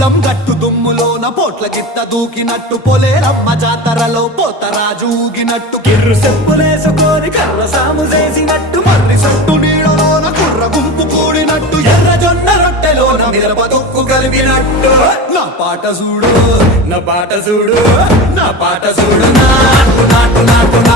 పొలం గట్టు దుమ్ములోన పోట్ల గిత్త దూకినట్టు పొలేరమ్మ జాతరలో పోతరాజు ఊగినట్టు. కిర్రు చెప్పులేసుకొని కర్ర సాము చేసినట్టు మర్రి సట్టు నీడలోన కుర్ర గుంపు కూడినట్టు ఎర్ర జొన్న రొట్టెలోన మిరప దొక్కు కలిపినట్టు. నా పాట చూడు నా పాట చూడు నా పాట చూడు. నాటు నాటు నాటు నాటు నాటు